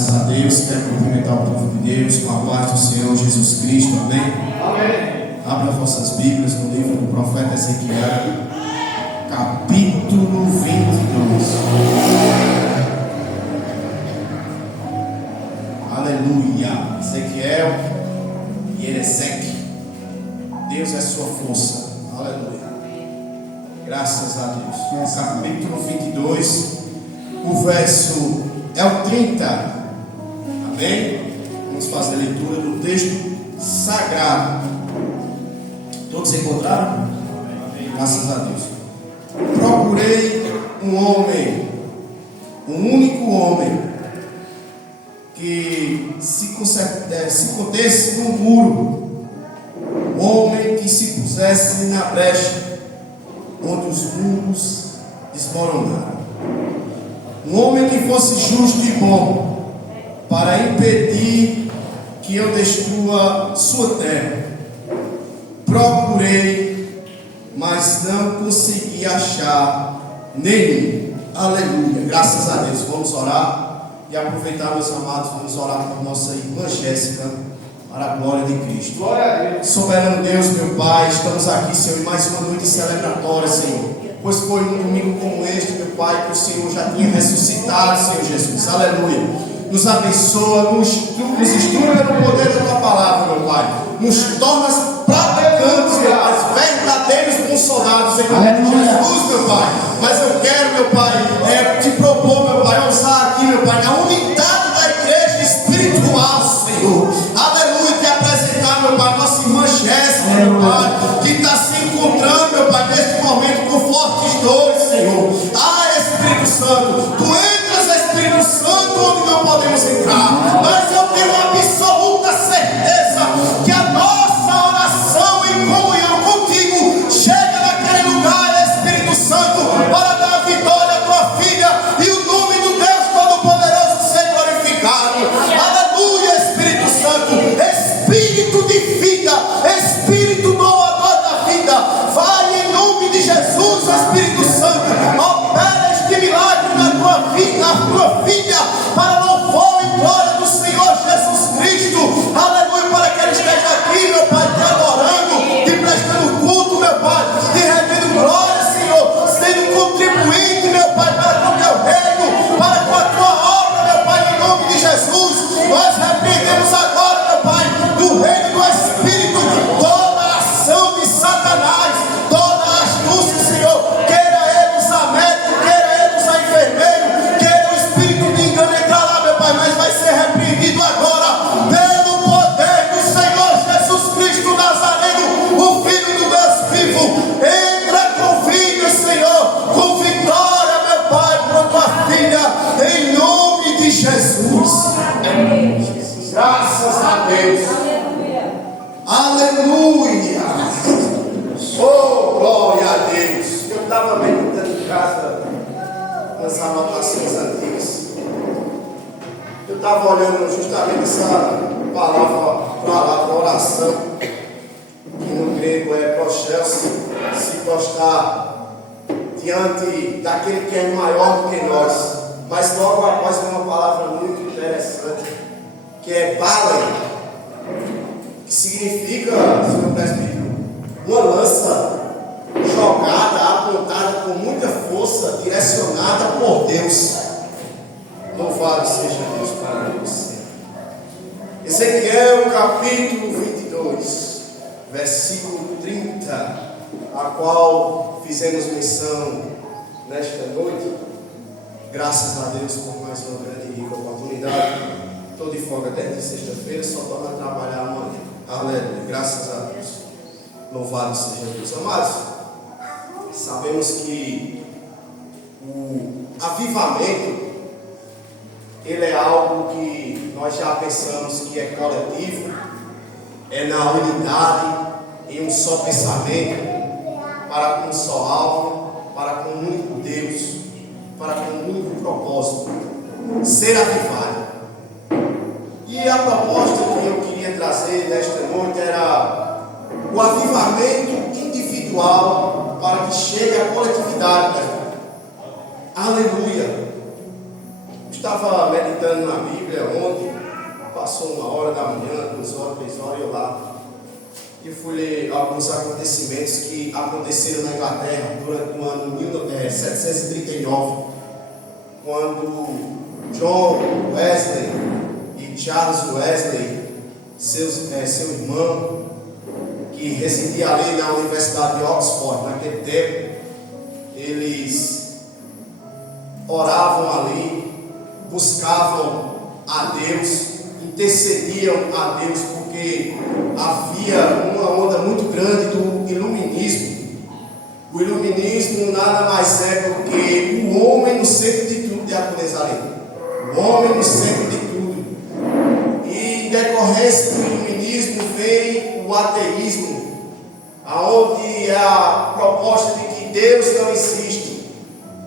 Graças a Deus, quero cumprimentar o povo de Deus com a paz do Senhor Jesus Cristo, amém? Amém. Abra vossas Bíblias no livro do profeta Ezequiel, capítulo 22. Aleluia. Ezequiel e Erezeque, Deus é sua força, aleluia. Graças a Deus. Capítulo 22, o verso é o 30, amém? Vamos fazer a leitura do texto sagrado. Todos encontraram? Amém. Graças a Deus. Procurei um homem, um único homem, que se contesse no muro, um homem que se pusesse na brecha, onde os muros desmoronaram. Um homem que fosse justo e bom, para impedir que eu destrua sua terra. Procurei, mas não consegui achar nenhum. Aleluia, graças a Deus. Vamos orar e aproveitar, meus amados, vamos orar por nossa irmã Jéssica, para a glória de Cristo. Glória a Deus. Soberano Deus, meu Pai, estamos aqui, Senhor, em mais uma noite celebratória, Senhor. Pois foi um domingo como este, meu Pai, que o Senhor já tinha ressuscitado, Senhor Jesus. Aleluia. Nos abençoa, nos instrua no poder da Tua palavra, meu Pai. Nos torna praticantes, meu Pai, verdadeiros consolados em nome de Jesus, meu Pai. Mas eu quero, meu Pai, te propor, meu Pai, usar aqui, meu Pai, a unidade da igreja espiritual, Senhor. Aleluia, te apresentar, meu Pai, nossa irmã Jéssica, meu Pai, que está se encontrando, meu Pai, neste momento com fortes dores, Senhor. Espírito Santo, Tu entras, Espírito Santo, onde não podemos entrar, mas eu tenho uma absoluta certeza que a nossa oração em comunhão contigo chega naquele lugar, Espírito Santo, para dar vitória à Tua filha e o nome do Deus Todo-Poderoso ser glorificado. Aleluia, Espírito Santo, Espírito de vida, Espírito doador da vida, vai em nome de Jesus, Espírito Santo, opera este milagre na Tua vida, na Tua filha, para louvor e glória do Senhor Jesus Cristo. Aleluia, para que Ele esteja aqui, meu Pai, te adorando, te prestando culto, meu Pai, te rendendo glória, Senhor, sendo contribuinte, meu Pai, para com o Teu reino, para com a Tua obra, meu Pai, em nome de Jesus. Nós repreendemos agora, meu Pai, do reino do Espírito, toda a ação de Satanás, toda a astúcia, Senhor, queira ele usar médico, queira ele usar enfermeiro, queira o espírito de engano entrar lá, meu Pai, mas vai ser repreendido agora, pelo poder do Senhor Jesus Cristo Nazareno, o Filho do Deus vivo. Entra com vida, Senhor, com vitória, meu Pai, para Tua filha, em nome de Jesus. Graças a Deus. Aleluia. Oh, glória a Deus. Eu estava meditando em casa nas anotações antigas. Eu estava olhando justamente essa palavra oração, que no grego é prochelse, se postar diante daquele que é maior do que nós. Mas logo após uma palavra muito interessante, que é balen, que significa, senhor presbítero, uma lança jogada, apontada com muita força, direcionada por Deus. Louvado seja Deus para você. Ezequiel capítulo 22, versículo 30, a qual fizemos menção nesta noite. Graças a Deus por mais uma grande e rica oportunidade. Estou de folga desde sexta-feira, só torno a trabalhar amanhã. Aleluia, graças a Deus. Louvado seja Deus. Amados, sabemos que o avivamento, ele é algo que nós já pensamos que é coletivo, é na unidade, em um só pensamento, para com um só alvo, para com um único Deus, para com um único propósito, ser avivado. E a proposta que eu queria trazer nesta noite era o avivamento individual para que chegue à coletividade. Aleluia. estava meditando na Bíblia ontem, passou 1h da manhã, 2h, 3h, e eu lá. E fui ler alguns acontecimentos que aconteceram na Inglaterra durante o ano 1739, quando John Wesley e Charles Wesley, seu irmão, que residia ali na Universidade de Oxford naquele tempo, eles oravam ali, buscavam a Deus, intercediam a Deus, porque havia uma onda muito grande do iluminismo. O iluminismo nada mais é do que o homem no centro de tudo, de Aconezaré. O homem no centro de tudo. E em decorrência do iluminismo vem o ateísmo, aonde é a proposta de que Deus não existe,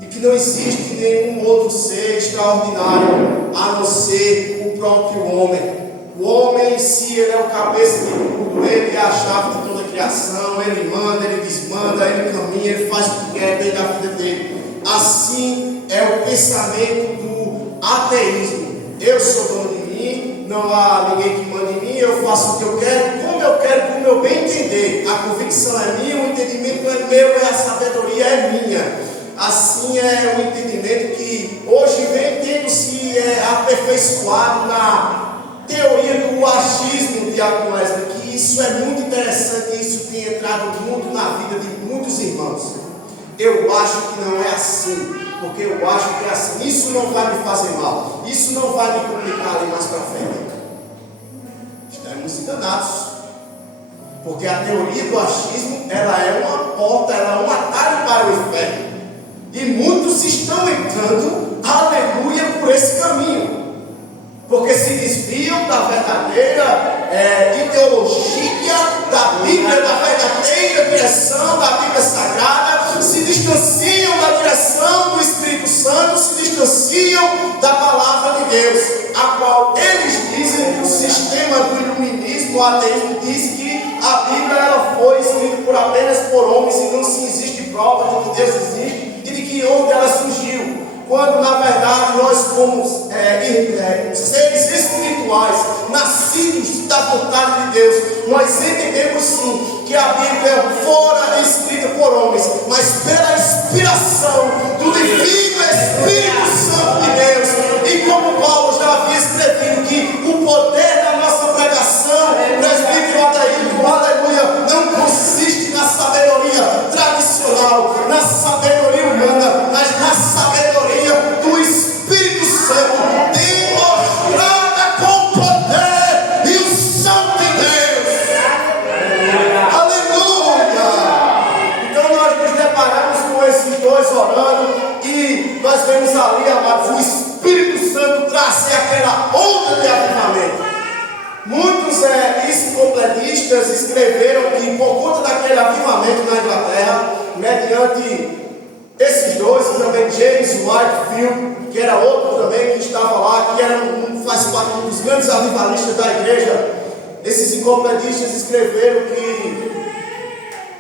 e que não existe nenhum outro ser extraordinário a não ser o próprio homem. O homem em si, ele é o cabeça de tudo, ele é a chave de toda a criação, ele manda, ele desmanda, ele caminha, ele faz o que quer dentro da vida dele. Assim é o pensamento do ateísmo. Eu sou dono de mim, não há ninguém que manda em mim, eu faço o que eu quero, com o meu bem entender. A convicção é minha, o entendimento é meu, a sabedoria é minha. Assim é o entendimento que hoje vem tendo-se aperfeiçoado na teoria do achismo de Wesley, que isso é muito interessante, isso tem entrado muito na vida de muitos irmãos. Eu acho que não é assim, porque eu acho que é assim. Isso não vai me fazer mal, isso não vai me complicar ali mais para frente. Estamos enganados, porque a teoria do achismo, ela é uma porta, ela é um atalho para o inferno, e muitos estão entrando, aleluia, por esse caminho, porque se desviam da verdadeira ideologia da Bíblia, da verdadeira direção da Bíblia Sagrada, se distanciam da direção do Espírito Santo, se distanciam da palavra de Deus, a qual eles dizem que o sistema do iluminismo, o ateísmo, diz que a Bíblia ela foi escrita apenas por homens e não se existe prova de que Deus existe e de que onde ela surgiu. Quando na verdade nós somos seres espirituais, nascidos da vontade de Deus, nós entendemos sim que a Bíblia fora escrita por homens, mas pela inspiração do divino Espírito Santo de Deus. E como Paulo já havia escrevido que o poder da nossa pregação, presbítero Adailton, aleluia, não consiste na sabedoria tradicional, na sabedoria humana, mas na sabedoria do Espírito Santo, demonstrada com poder e unção de Deus. Aleluia! Então nós nos deparamos com esses dois orando e nós vemos ali, amados, o Espírito Santo trazer aquela onda de avivamento. Muitos enciclopedistas escreveram que por conta daquele avivamento na Inglaterra, mediante esses dois, também James Whitefield, que era outro também que estava lá, que faz parte dos grandes avivalistas da igreja, esses enciclopedistas escreveram que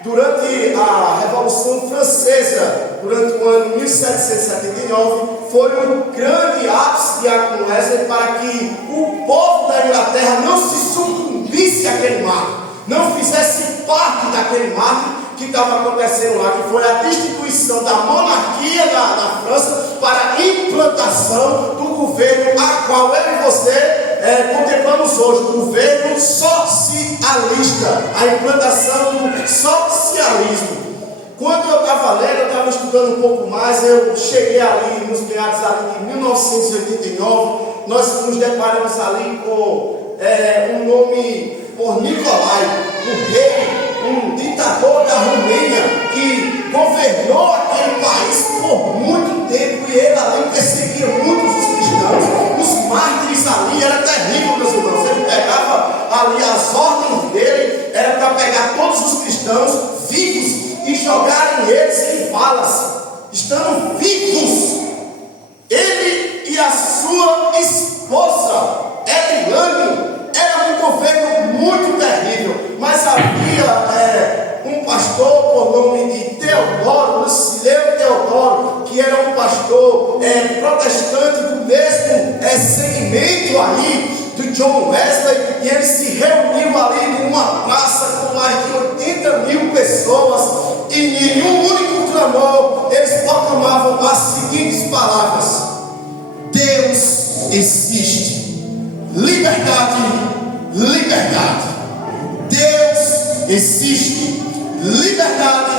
durante a Revolução Francesa, durante o ano 1779, foi um grande ápice de Wesley para que o povo da Inglaterra não se sucumbisse àquele marco, não fizesse parte daquele marco que estava acontecendo lá, que foi a destituição da monarquia na França para a implantação do governo a qual eu e você contemplamos hoje, do governo socialista, a implantação do socialismo. Quando eu estava lendo, eu estava estudando um pouco mais, eu cheguei ali nos meados ali de 1989, nós nos deparamos ali com um nome por Nicolai, o rei, um ditador da Romênia, que governou aquele país por muito tempo, e ele ali perseguia muitos os cristãos. Os mártires ali era terrível, meus irmãos. Ele pegava ali as ordens dele, era para pegar todos os cristãos vivos e jogarem eles em valas, estando vivos. Ele e a sua esposa, Eliane, era um governo muito terrível, mas havia um pastor por nome de Teodoro, Lucileu Teodoro, que era um pastor protestante do mesmo segmento aí do John Wesley, e ele se reuniu ali numa praça com mais de 80 mil pessoas, e em um único clamor eles proclamavam as seguintes palavras: Deus existe, liberdade, liberdade. Deus existe, liberdade,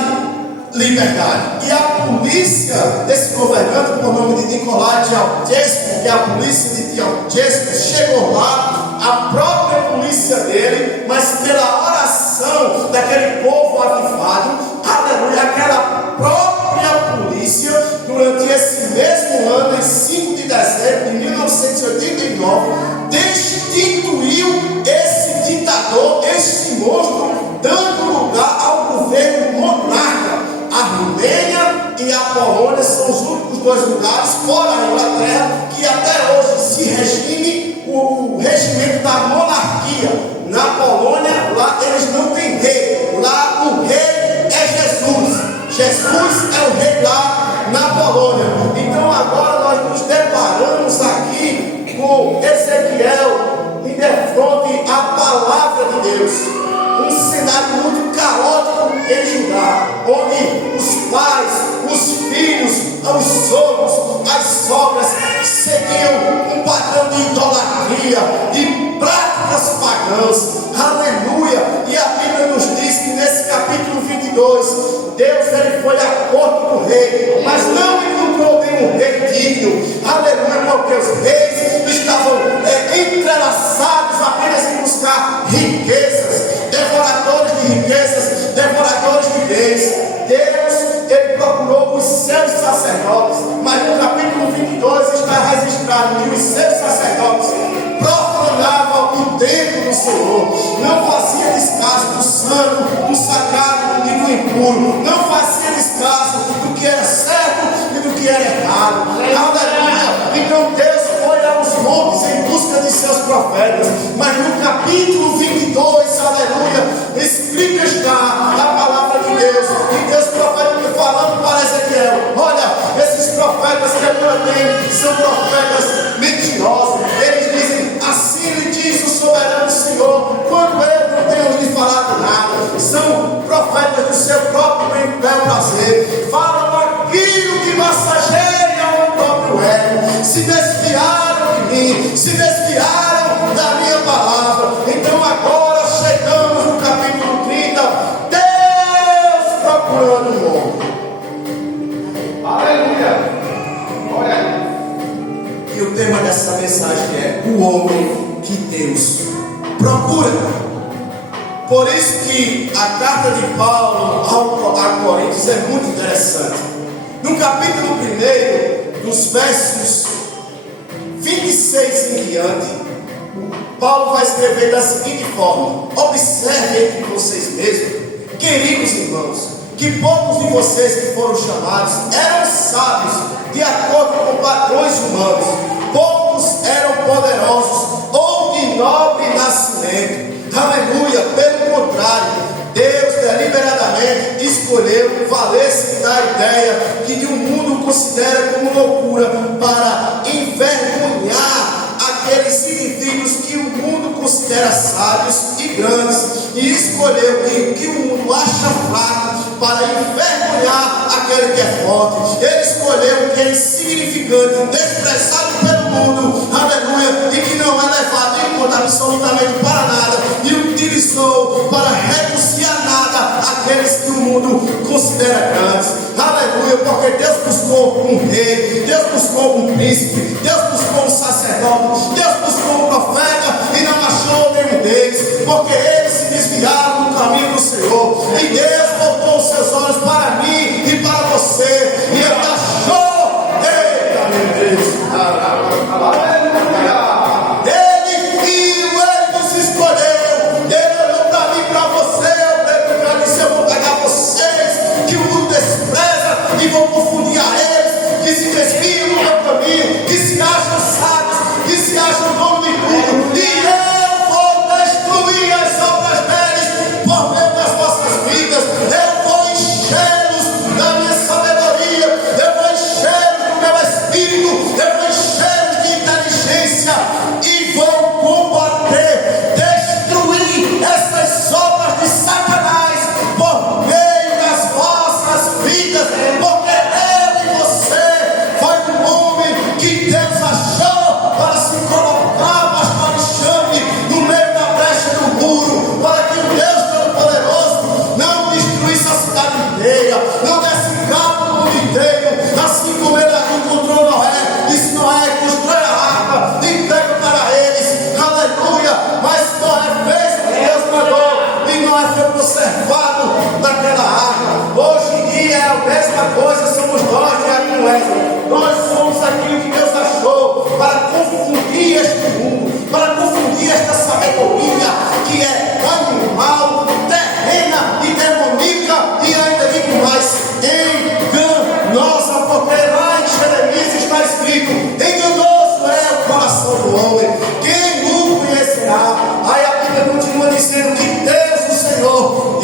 liberdade. E a polícia desse governante, por nome de Nicolai Ceausescu, que é a polícia de Ceausescu, chegou lá, a própria polícia dele, mas pela oração daquele povo avivado, aleluia, aquela própria polícia, durante esse mesmo ano, em 5 de dezembro de 1989, destituiu esse ditador, esse monstro, dando lugar ao governo monarca. A Romênia e a Polônia são os únicos dois lugares, fora a Inglaterra, que até hoje se regime o regimento da monarquia. Na Polônia, lá eles não têm rei, lá o rei é Jesus. Jesus é o rei lá na Polônia. Então agora nós nos deparamos aqui com Ezequiel em defronte à palavra de Deus. Um cenário muito caótico em Judá, onde os pais, os filhos, os sogros, as sogras seguiam um padrão de idolatria e práticas pagãs. Aleluia! E a Bíblia nos diz que nesse capítulo 22, Deus ele foi à corte do rei, mas não encontrou nenhum rei digno. Aleluia! Porque os reis estavam entrelaçados apenas em buscar riquezas, devoradores de riquezas, devoradores de bens. Deus, ele procurou os seus sacerdotes, mas no capítulo 22 está registrado que os seus sacerdotes profanavam o templo do Senhor, não fazia descaso do santo, do sagrado e do impuro, não fazia descaso do que era certo e do que era errado. Aleluia! Então Deus foi aos montes em busca de seus profetas, mas no capítulo 22, aleluia, escrito está a palavra de Deus, e Deus profético falando para Ezequiel: olha, esses profetas que eu tenho são profetas mentirosos. Eles dizem: assim lhe diz o soberano Senhor, quando eu não tenho lhe falado nada. São profetas do seu próprio bel prazer, falam aquilo que massageia o próprio ego, se desviaram de mim, se desviaram da minha palavra. Então agora chegamos no capítulo 30, Deus procurando o homem. Aleluia! Olha, e o tema dessa mensagem é o homem que Deus procura. Por isso que a carta de Paulo a Coríntios é muito interessante. No capítulo 1, dos versos 26 em diante, Paulo vai escrever da seguinte forma: observe entre vocês mesmos, queridos irmãos, que poucos de vocês que foram chamados eram sábios de acordo com padrões humanos, poucos eram poderosos ou de nobre nascimento. Aleluia! Pelo contrário, Deus deliberadamente escolheu valer-se da ideia que o mundo considera como loucura para envergonhar aqueles indivíduos que o mundo considera sábios e grandes, e escolheu que o mundo acha fraco para envergonhar aquele que é forte. Ele escolheu que é insignificante, desprezado pelo mundo, aleluia, e que não é levado em conta absolutamente para nada, e utilizou para renunciar nada aqueles que o mundo considera grandes. Aleluia, porque Deus buscou um rei, Deus buscou um príncipe, Deus buscou um sacerdote, Deus buscou um profeta e não achou nenhum deles, porque eles se desviaram do caminho do Senhor, e Deus voltou os seus olhos para mim e para você, e ele achou. Eita, meu Deus! Aleluia! Ele viu, ele nos escolheu, ele olhou para mim e para você. Eu disse: eu vou pegar vocês que o mundo despreza e vou confundir a eles que se desviam do meu caminho, que se acham sábios, que se acham dono de tudo, e eu vou destruir as obras deles por meio das vossas vidas. Eu vou enchê-los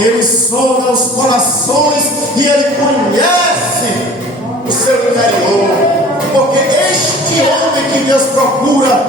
Ele sonda os corações e Ele conhece o seu interior. Porque este homem que Deus procura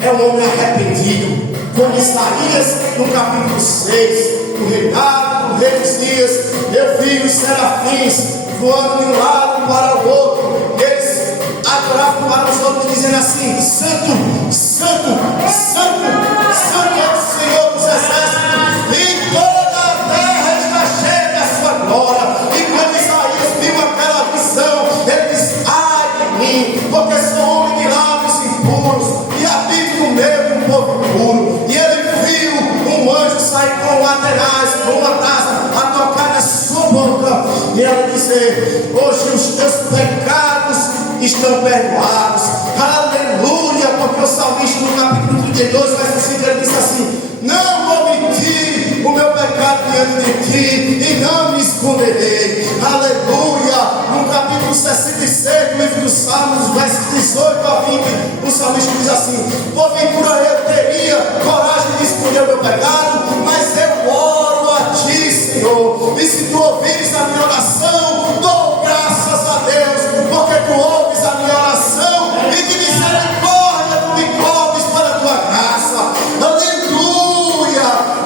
é um homem arrependido. Como Isaías no capítulo 6, no reinado do rei dos dias, eu vi os serafins voando de um lado para o outro. Eles adoravam para os outros, dizendo assim: Santo, Santo, Santo, Santo é o Senhor dos exércitos, e toda a terra está cheia da sua glória. E quando Isaías viu aquela visão, ele disse: ai de mim, porque sou homem de lábios impuros e habito no meio de um povo impuro. E ele viu um anjo sair com Atenaz, com uma taça, a tocar na sua boca, e ela dizer: hoje os teus pecados estão perdoados. Aleluia, porque o salmista no capítulo 32, verso 5, ele diz assim: não omiti o meu pecado diante de ti, e não me esconderei. Aleluia. No capítulo 66 do livro dos Salmos, versos 18 a 20, o salmista diz assim: porventura eu teria coragem de esconder o meu pecado, mas eu oro a ti, Senhor, e se tu ouvires a minha oração, dou graças a Deus, porque tu ouves a minha oração, e de misericórdia tu me cobres para a tua graça. Aleluia.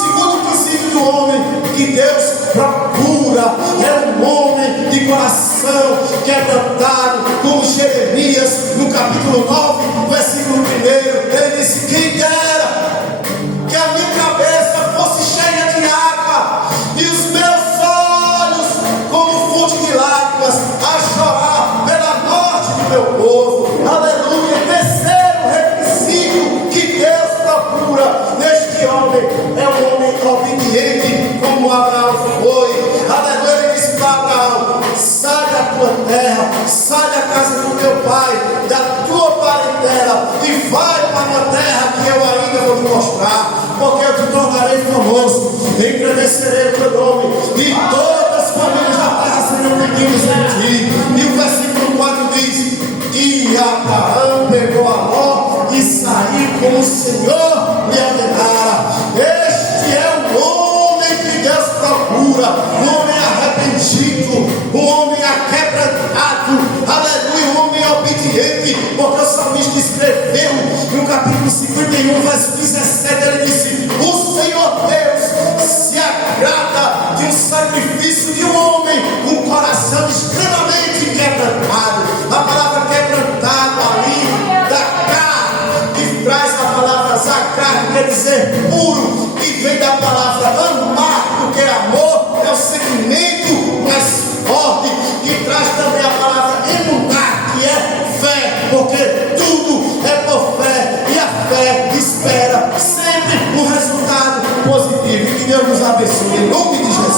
Segundo o princípio do homem que Deus procura é um homem de coração quebrantado, como Jeremias no capítulo 9, versículo 1, ele disse: quem dera que a minha cabeça fosse cheia de água e os meus olhos como fonte de lágrimas, a chorar pela morte do meu povo. Aleluia. Terceiro requisito que Deus procura neste homem é um homem obediente, como Abraão foi. Aleluia. Ele disse para Abraão: sai da tua terra, sai da casa do teu pai, da tua parentela, e vai para uma terra que eu ainda vou te mostrar, porque eu te tornarei famoso, engrandecerei o teu nome, e todas as famílias da terra serão benditas em ti. E o versículo 4 diz: e Abraão pegou a Ló e saiu como o Senhor lhe ordenara. Este é o homem que Deus procura, um homem arrependido, um homem aquebrantado, aleluia, um homem obediente, porque o salmista escreveu no capítulo 51, verso 17, ele disse: o Senhor Deus se agrada de um sacrifício de um homem com um coração extremamente quebrantado. A palavra quebrantado ali, da carne, que traz a palavra zacrar, quer dizer puro, que vem da palavra amar, porque amor é o sentimento mais forte, que traz também a palavra emunar, que é fé, porque tudo é por fé, e a fé espera sempre um resultado positivo. E que Deus nos abençoe em nome de Jesus.